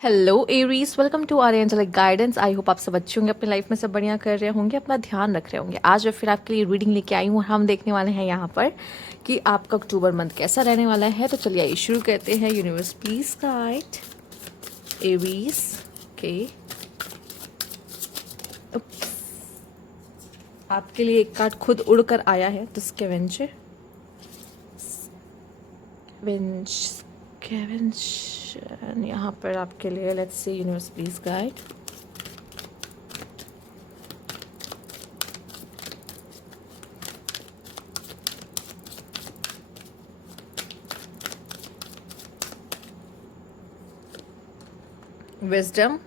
Hello Aries, welcome to our angelic guidance. I hope आप सब अच्छे होंगे, अपनी लाइफ में सब बढ़िया कर रहे होंगे, अपना ध्यान रख रहे होंगे। आज मैं फिर आपके लिए रीडिंग लेके आई हूँ। हम देखने वाले हैं यहाँ पर कि आपका अक्टूबर मंथ कैसा रहने वाला है। तो चलिए आइए शुरू करते हैं। यूनिवर्स प्लीज गाइड एरीज के आपके लिए एक कार्ड खुद उड़कर आया है। तो स्कैवेंजर यहाँ पर आपके लिए। Let's see universe please guide. Wisdom.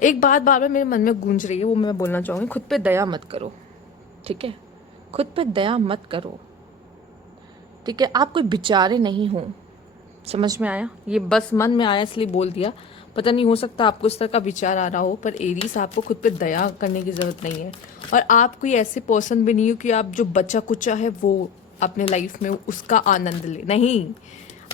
एक बात बार बार मेरे मन में गूंज रही है, वो मैं बोलना चाहूँगी। खुद पे दया मत करो, ठीक है? खुद पे दया मत करो, ठीक है? आप कोई बेचारे नहीं हो। समझ में आया? ये बस मन में आया इसलिए बोल दिया। पता नहीं, हो सकता आपको इस तरह का विचार आ रहा हो, पर एरीज आपको खुद पे दया करने की ज़रूरत नहीं है। और आप कोई ऐसे पर्सन भी नहीं हो कि आप जो बचा कुचा है वो अपने लाइफ में उसका आनंद ले। नहीं,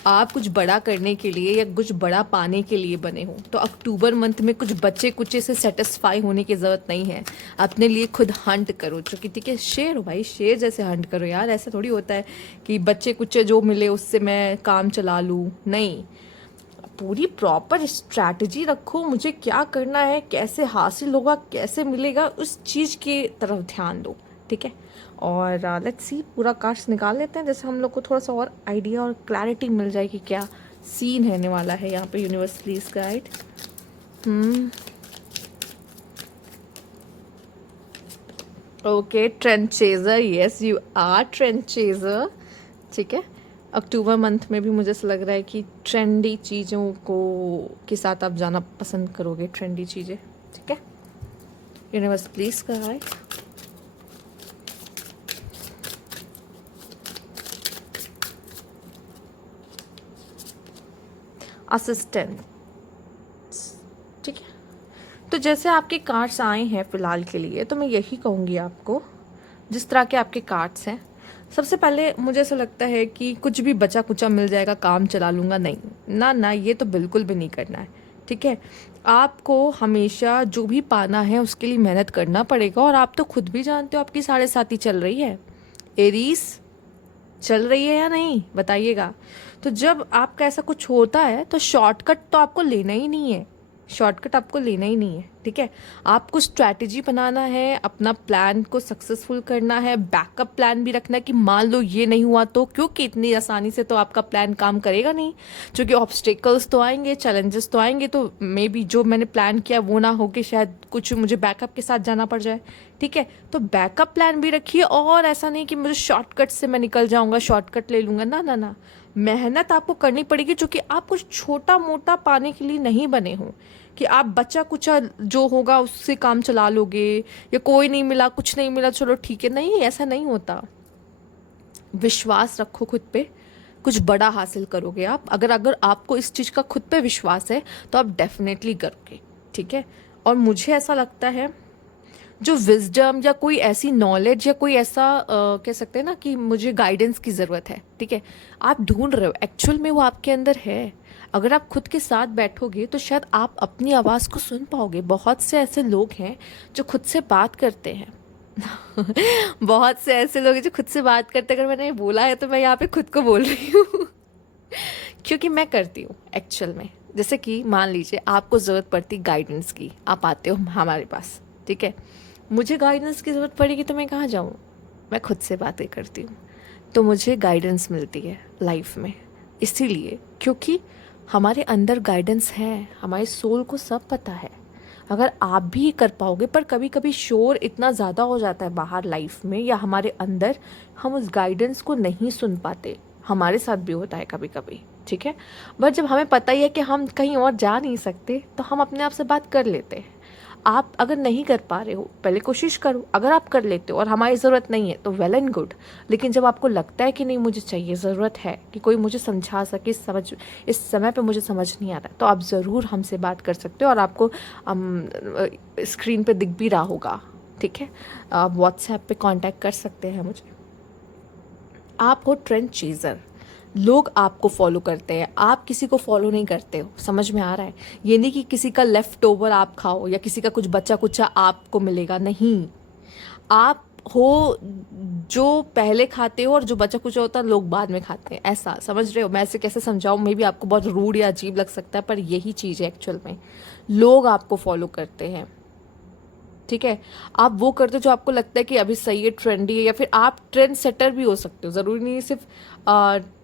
आप कुछ बड़ा करने के लिए या कुछ बड़ा पाने के लिए बने हो। तो अक्टूबर मंथ में कुछ बच्चे कुचे से सेटिस्फाई होने की ज़रूरत नहीं है। अपने लिए खुद हंट करो, जो कि ठीक है, शेर हो भाई, शेर जैसे हंट करो यार। ऐसा थोड़ी होता है कि बच्चे कुचे जो मिले उससे मैं काम चला लूँ। नहीं, पूरी प्रॉपर स्ट्रैटेजी रखो। मुझे क्या करना है, कैसे हासिल होगा, कैसे मिलेगा, उस चीज़ की तरफ ध्यान दो, ठीक है? और लेट्स सी, पूरा कार्ड्स निकाल लेते हैं, जैसे हम लोग को थोड़ा सा और आइडिया और क्लैरिटी मिल जाए कि क्या सीन रहने वाला है यहाँ पे। Universe please guide. Okay, trend chaser. Yes, you are trend chaser, ठीक है? अक्टूबर मंथ में भी मुझे ऐसा लग रहा है कि ट्रेंडी चीज़ों को के साथ आप जाना पसंद करोगे। ट्रेंडी चीज़ें, ठीक है? Universe please guide. असिस्टेंट, ठीक है? तो जैसे आपके कार्ड्स आए हैं फिलहाल के लिए, तो मैं यही कहूँगी आपको, जिस तरह के आपके कार्ड्स हैं, सबसे पहले मुझे ऐसा लगता है कि कुछ भी बचा कुचा मिल जाएगा, काम चला लूँगा, नहीं ना ना, ये तो बिल्कुल भी नहीं करना है, ठीक है? आपको हमेशा जो भी पाना है उसके लिए मेहनत करना पड़ेगा। और आप तो खुद भी जानते हो आपकी 7.5 चल रही है। एरीज चल रही है या नहीं, बताइएगा। तो जब आपका ऐसा कुछ होता है तो शॉर्टकट तो आपको लेना ही नहीं है। शॉर्टकट आपको लेना ही नहीं है, ठीक है? आपको स्ट्रैटेजी बनाना है, अपना प्लान को सक्सेसफुल करना है, बैकअप प्लान भी रखना है कि मान लो ये नहीं हुआ तो, क्योंकि इतनी आसानी से तो आपका प्लान काम करेगा नहीं। क्योंकि ऑब्स्टेकल्स तो आएंगे, चैलेंजेस तो आएंगे, तो मे बी जो मैंने प्लान किया वो ना हो कि शायद कुछ मुझे बैकअप के साथ जाना पड़ जाए, ठीक है? तो बैकअप प्लान भी रखिए। और ऐसा नहीं कि मुझे शॉर्टकट से मैं निकल जाऊंगा, शॉर्टकट ले लूंगा, ना ना ना। मेहनत आपको करनी पड़ेगी, क्योंकि आप कुछ छोटा मोटा पाने के लिए नहीं बने हो कि आप बचा कुचा जो होगा उससे काम चला लोगे, या कोई नहीं मिला, कुछ नहीं मिला, चलो ठीक है। नहीं, ऐसा नहीं होता। विश्वास रखो खुद पे, कुछ बड़ा हासिल करोगे आप। अगर अगर आपको इस चीज़ का खुद पे विश्वास है तो आप डेफिनेटली करोगे, ठीक है? और मुझे ऐसा लगता है जो विजडम या कोई ऐसी नॉलेज या कोई ऐसा कह सकते हैं ना कि मुझे गाइडेंस की ज़रूरत है, ठीक है? आप ढूंढ रहे हो, एक्चुअल में वो आपके अंदर है। अगर आप खुद के साथ बैठोगे तो शायद आप अपनी आवाज़ को सुन पाओगे। बहुत से ऐसे लोग हैं जो खुद से बात करते हैं। बहुत से ऐसे लोग हैं जो खुद से बात करते हैं। अगर मैंने बोला है तो मैं यहाँ पे खुद को बोल रही हूँ। क्योंकि मैं करती हूँ एक्चुअल में। जैसे कि मान लीजिए आपको ज़रूरत पड़ती गाइडेंस की, आप आते हो हमारे पास, ठीक है? मुझे गाइडेंस की ज़रूरत पड़ेगी तो मैं कहाँ जाऊँ? मैं खुद से बातें करती हूँ, तो मुझे गाइडेंस मिलती है लाइफ में। इसीलिए क्योंकि हमारे अंदर गाइडेंस है, हमारे सोल को सब पता है। अगर आप भी कर पाओगे, पर कभी कभी शोर इतना ज़्यादा हो जाता है बाहर लाइफ में या हमारे अंदर, हम उस गाइडेंस को नहीं सुन पाते। हमारे साथ भी होता है कभी कभी, ठीक है? बट जब हमें पता ही है कि हम कहीं और जा नहीं सकते, तो हम अपने आप से बात कर लेते हैं। आप अगर नहीं कर पा रहे हो, पहले कोशिश करो। अगर आप कर लेते हो और हमारी ज़रूरत नहीं है तो वेल एंड गुड। लेकिन जब आपको लगता है कि नहीं, मुझे चाहिए, ज़रूरत है कि कोई मुझे समझा सके, इस समय पे मुझे समझ नहीं आ रहा, तो आप ज़रूर हमसे बात कर सकते हो। और आपको स्क्रीन पे दिख भी रहा होगा, ठीक है? आप व्हाट्सएप पे कांटेक्ट कर सकते हैं मुझे। आप हो ट्रेंड चेजर, लोग आपको फॉलो करते हैं, आप किसी को फॉलो नहीं करते हो। समझ में आ रहा है? ये नहीं कि किसी का लेफ्ट ओवर आप खाओ या किसी का कुछ बचा कुचा आपको मिलेगा, नहीं। आप हो जो पहले खाते हो और जो बचा कुचा होता है लोग बाद में खाते हैं, ऐसा समझ रहे हो? मैं ऐसे कैसे समझाऊं, मे भी आपको बहुत रूड या अजीब लग सकता है, पर यही चीज़ है एक्चुअल में। लोग आपको फॉलो करते हैं, ठीक है? आप वो करते हो जो आपको लगता है कि अभी सही है, ट्रेंडी है, या फिर आप ट्रेंड सेटर भी हो सकते हो। ज़रूरी नहीं सिर्फ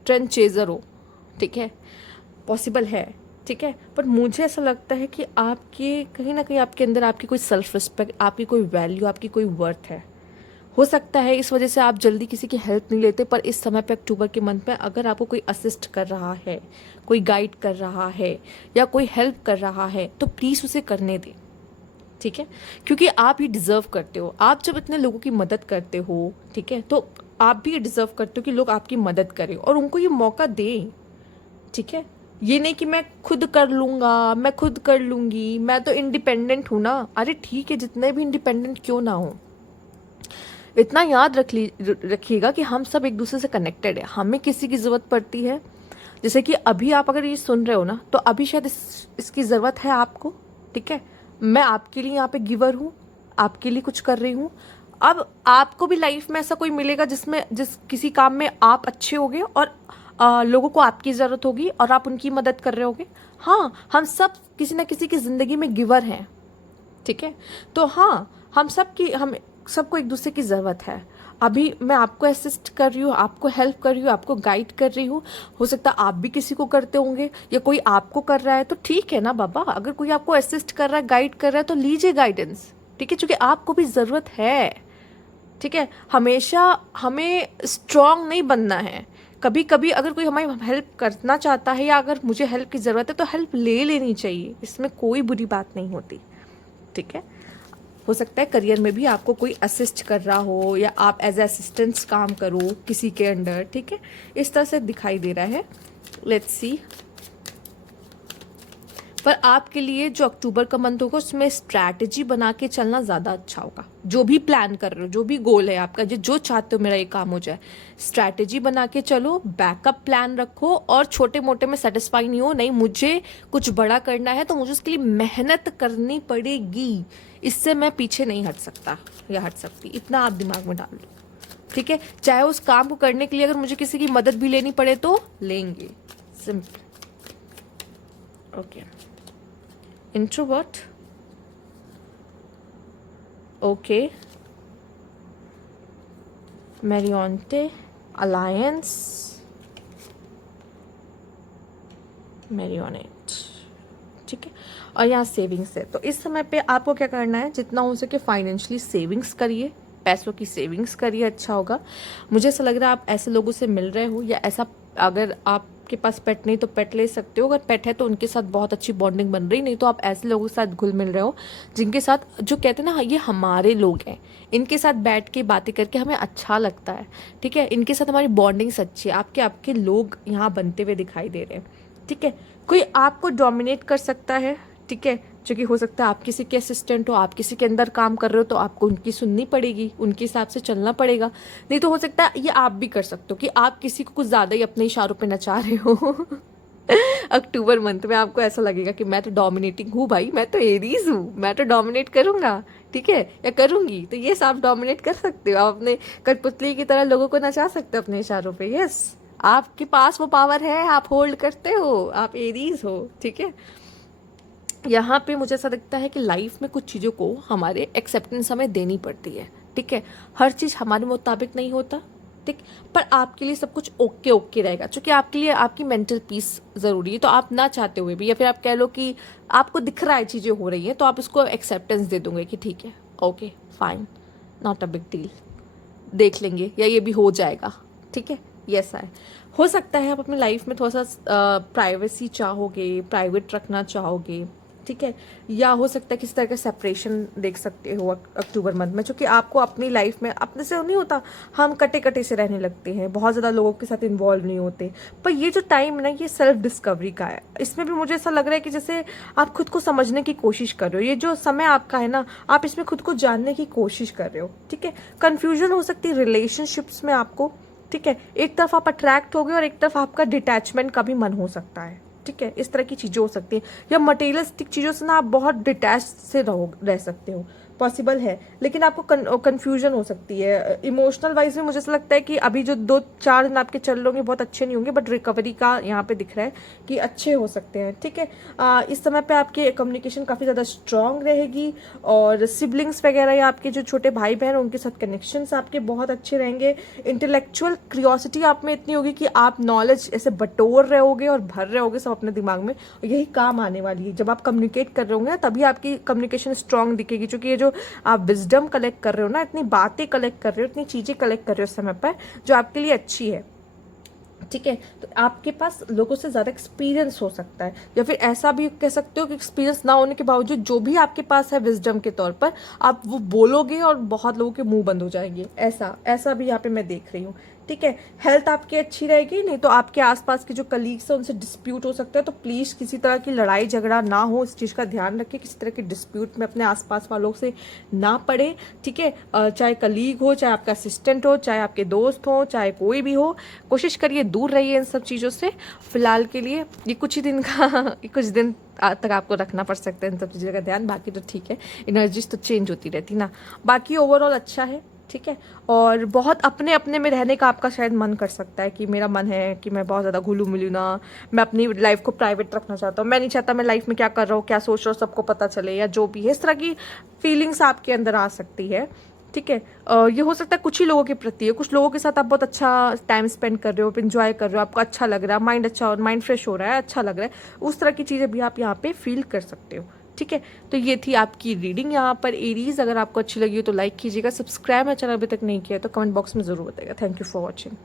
ट्रेंड चेजर हो, ठीक है? पॉसिबल है, ठीक है? पर मुझे ऐसा लगता है कि आपके कहीं ना कहीं आपके अंदर आपकी कोई सेल्फ रिस्पेक्ट, आपकी कोई वैल्यू, आपकी कोई वर्थ है। हो सकता है इस वजह से आप जल्दी किसी की हेल्प नहीं लेते, पर इस समय पे अक्टूबर के मंथ में अगर आपको कोई असिस्ट कर रहा है, कोई गाइड कर रहा है या कोई हेल्प कर रहा है, तो प्लीज़ उसे करने दें, ठीक है? क्योंकि आप ये डिज़र्व करते हो। आप जब इतने लोगों की मदद करते हो, ठीक है, तो आप भी ये डिज़र्व करते हो कि लोग आपकी मदद करें और उनको ये मौका दें, ठीक है? ये नहीं कि मैं खुद कर लूँगा, मैं खुद कर लूँगी, मैं तो इंडिपेंडेंट हूँ ना। अरे ठीक है, जितने भी इंडिपेंडेंट क्यों ना हो, इतना याद रखिएगा कि हम सब एक दूसरे से कनेक्टेड है। हमें किसी की ज़रूरत पड़ती है, जैसे कि अभी आप अगर ये सुन रहे हो ना, तो अभी शायद इसकी ज़रूरत है आपको, ठीक है? मैं आपके लिए यहाँ पे गिवर हूँ, आपके लिए कुछ कर रही हूँ। अब आपको भी लाइफ में ऐसा कोई मिलेगा जिस किसी काम में आप अच्छे होगे और लोगों को आपकी ज़रूरत होगी और आप उनकी मदद कर रहे होगे। हाँ, हम सब किसी ना किसी की ज़िंदगी में गिवर हैं, ठीक है? तो हाँ, हम सबको एक दूसरे की ज़रूरत है। अभी मैं आपको असिस्ट कर रही हूँ, आपको हेल्प कर रही हूँ, आपको गाइड कर रही हूँ। हो सकता है आप भी किसी को करते होंगे या कोई आपको कर रहा है, तो ठीक है ना बाबा। अगर कोई आपको असिस्ट कर रहा है, गाइड कर रहा है, तो लीजिए गाइडेंस, ठीक है? क्योंकि आपको भी ज़रूरत है, ठीक है? हमेशा हमें स्ट्रांग नहीं बनना है। कभी कभी अगर कोई हमारी हेल्प करना चाहता है या अगर मुझे हेल्प की ज़रूरत है, तो हेल्प ले लेनी चाहिए, इसमें कोई बुरी बात नहीं होती, ठीक है? हो सकता है करियर में भी आपको कोई असिस्ट कर रहा हो या आप एज असिस्टेंट्स काम करो किसी के अंडर, ठीक है? इस तरह से दिखाई दे रहा है। Let's see. पर आपके लिए जो अक्टूबर का मंथ होगा उसमें स्ट्रैटेजी बना के चलना ज़्यादा अच्छा होगा। जो भी प्लान कर रहे हो, जो भी गोल है आपका, जो चाहते हो मेरा ये काम हो जाए, स्ट्रैटेजी बना के चलो, बैकअप प्लान रखो और छोटे मोटे में सेटिस्फाई नहीं हो। नहीं, मुझे कुछ बड़ा करना है तो मुझे उसके लिए मेहनत करनी पड़ेगी, इससे मैं पीछे नहीं हट सकता या हट सकती, इतना आप दिमाग में डाल लो, ठीक है? चाहे उस काम को करने के लिए अगर मुझे किसी की मदद भी लेनी पड़े तो लेंगे, simple. Okay, introvert, okay, Marionte, alliance, Marionette, ठीक है? और यहाँ सेविंग्स है, तो इस समय पे आपको क्या करना है, जितना हो सके फाइनेंशियली सेविंग्स करिए, पैसों की सेविंग्स करिए, अच्छा होगा। मुझे ऐसा लग रहा है आप ऐसे लोगों से मिल रहे हो, या ऐसा अगर आपके पास पेट नहीं तो पेट ले सकते हो, अगर पेट है तो उनके साथ बहुत अच्छी बॉन्डिंग बन रही, नहीं तो आप ऐसे लोगों के साथ घुल मिल रहे हो जिनके साथ, जो कहते हैं ना, ये हमारे लोग हैं, इनके साथ बैठ के बातें करके हमें अच्छा लगता है, ठीक है? इनके साथ हमारी बॉन्डिंग अच्छी है। आपके लोग यहाँ बनते हुए दिखाई दे रहे हैं, ठीक है? कोई आपको डोमिनेट कर सकता है, ठीक है? जो कि हो सकता है आप किसी के असिस्टेंट हो, आप किसी के अंदर काम कर रहे हो, तो आपको उनकी सुननी पड़ेगी, उनके हिसाब से चलना पड़ेगा। नहीं तो हो सकता है ये आप भी कर सकते हो कि आप किसी को कुछ ज़्यादा ही अपने इशारों पे नचा रहे हो। अक्टूबर मंथ में आपको ऐसा लगेगा कि मैं तो डोमिनेटिंग हूँ भाई, मैं तो एरीज हूँ, मैं तो डोमिनेट करूँगा, ठीक है, या करूँगी। तो ये आप डोमिनेट कर सकते हो, आप अपने कठपुतली की तरह लोगों को नचा सकते हो अपने इशारों पे। यस, आपके पास वो पावर है, आप होल्ड करते हो, आप एरीज हो, ठीक है? यहाँ पे मुझे ऐसा लगता है कि लाइफ में कुछ चीज़ों को हमारे एक्सेप्टेंस हमें देनी पड़ती है, ठीक है? हर चीज़ हमारे मुताबिक नहीं होता, ठीक? पर आपके लिए सब कुछ ओके ओके रहेगा, क्योंकि आपके लिए आपकी मेंटल पीस ज़रूरी है। तो आप ना चाहते हुए भी, या फिर आप कह लो कि आपको दिख रहा है चीज़ें हो रही हैं, तो आप उसको एक्सेप्टेंस दे दोगे कि ठीक है, okay fine, not a big deal, देख लेंगे, या ये भी हो जाएगा, ठीक है? ये ऐसा है। हो सकता है आप अपनी लाइफ में थोड़ा सा प्राइवेसी चाहोगे, प्राइवेट रखना चाहोगे, ठीक है? या हो सकता है किसी तरह का सेपरेशन देख सकते हो अक्टूबर मंथ में, जो कि आपको अपनी लाइफ में अपने से नहीं होता, हम कटे कटे से रहने लगते हैं, बहुत ज़्यादा लोगों के साथ इन्वॉल्व नहीं होते। पर ये जो टाइम है ना, ये सेल्फ डिस्कवरी का है। इसमें भी मुझे ऐसा लग रहा है कि जैसे आप खुद को समझने की कोशिश कर रहे हो। ये जो समय आपका है ना, आप इसमें खुद को जानने की कोशिश कर रहे हो, ठीक है? कन्फ्यूजन हो सकती है रिलेशनशिप्स में आपको, ठीक है, एक तरफ आप अट्रैक्ट हो गए और एक तरफ आपका डिटैचमेंट का भी मन हो सकता है। ठीक है, इस तरह की चीज़ें हो सकती है, या मटेरियलिस्टिक चीज़ों से ना आप बहुत डिटैच से रह सकते हो, पॉसिबल है, लेकिन आपको कन्फ्यूजन हो सकती है। इमोशनल वाइज में मुझे ऐसा लगता है कि अभी जो 2-4 दिन आपके चल रहे होंगे बहुत अच्छे नहीं होंगे, बट रिकवरी का यहाँ पे दिख रहा है कि अच्छे हो सकते हैं। ठीक है, इस समय पे आपकी कम्युनिकेशन काफ़ी ज़्यादा स्ट्रांग रहेगी, और सिबलिंग्स वगैरह या आपके जो छोटे भाई बहन उनके साथ कनेक्शंस आपके बहुत अच्छे रहेंगे। इंटेलेक्चुअल क्यूरियोसिटी आप में इतनी होगी कि आप नॉलेज ऐसे बटोर रहे होगे और भर रहे होगे सब अपने दिमाग में, और यही काम आने वाली है। जब आप कम्युनिकेट कर रहे होंगे तभी आपकी कम्युनिकेशन स्ट्रांग दिखेगी, क्योंकि ये जो आप विजडम कलेक्ट कर रहे हो ना, इतनी बातें कलेक्ट कर रहे हो, इतनी चीज़ें कलेक्ट कर रहे हो उस समय पर जो आपके लिए अच्छी है। ठीक है, तो आपके पास लोगों से ज़्यादा एक्सपीरियंस हो सकता है, या फिर ऐसा भी कह सकते हो कि एक्सपीरियंस ना होने के बावजूद जो भी आपके पास है विजडम के तौर पर, आप वो बोलोगे और बहुत लोगों के मुंह बंद हो जाएंगे। ऐसा ऐसा भी यहाँ पे मैं देख रही हूँ। ठीक है, हेल्थ आपकी अच्छी रहेगी, नहीं तो आपके आसपास के जो कलीग्स हैं उनसे डिस्प्यूट हो सकता है, तो प्लीज़ किसी तरह की लड़ाई झगड़ा ना हो, इस चीज़ का ध्यान रखिए, किसी तरह के डिस्प्यूट में अपने आसपास वालों से ना पड़े। ठीक है, चाहे कलीग हो, चाहे आपका असिस्टेंट हो, चाहे आपके दोस्त हो, चाहे कोई भी हो, कोशिश करिए दूर रहिए इन सब चीज़ों से फिलहाल के लिए। ये कुछ ही दिन का कुछ दिन तक आपको रखना पड़ सकता है इन सब चीज़ों का ध्यान, बाकी तो ठीक है, एनर्जीज तो चेंज होती रहती ना, बाकी ओवरऑल अच्छा है। ठीक है, और बहुत अपने अपने में रहने का आपका शायद मन कर सकता है कि मेरा मन है कि मैं बहुत ज़्यादा घुलू मिलूँ ना, मैं अपनी लाइफ को प्राइवेट रखना चाहता हूँ, मैं नहीं चाहता मैं लाइफ में क्या कर रहा हूँ, क्या सोच रहा हूँ सबको पता चले, या जो भी है, इस तरह की फीलिंग्स आपके अंदर आ सकती है। ठीक है, ये हो सकता है कुछ ही लोगों के प्रति है, कुछ लोगों के साथ आप बहुत अच्छा टाइम स्पेंड कर रहे हो, इंजॉय कर रहे हो, आपको अच्छा लग रहा है, माइंड अच्छा, माइंड फ्रेश हो रहा है, अच्छा लग रहा है, उस तरह की चीज़ें भी आप यहाँ पे फील कर सकते हो। ठीक है, तो ये थी आपकी रीडिंग यहाँ पर एरीज। अगर आपको अच्छी लगी हो तो लाइक कीजिएगा, सब्सक्राइब मेरा चैनल अभी तक नहीं किया तो कमेंट बॉक्स में ज़रूर बताइएगा। Thank you for watching.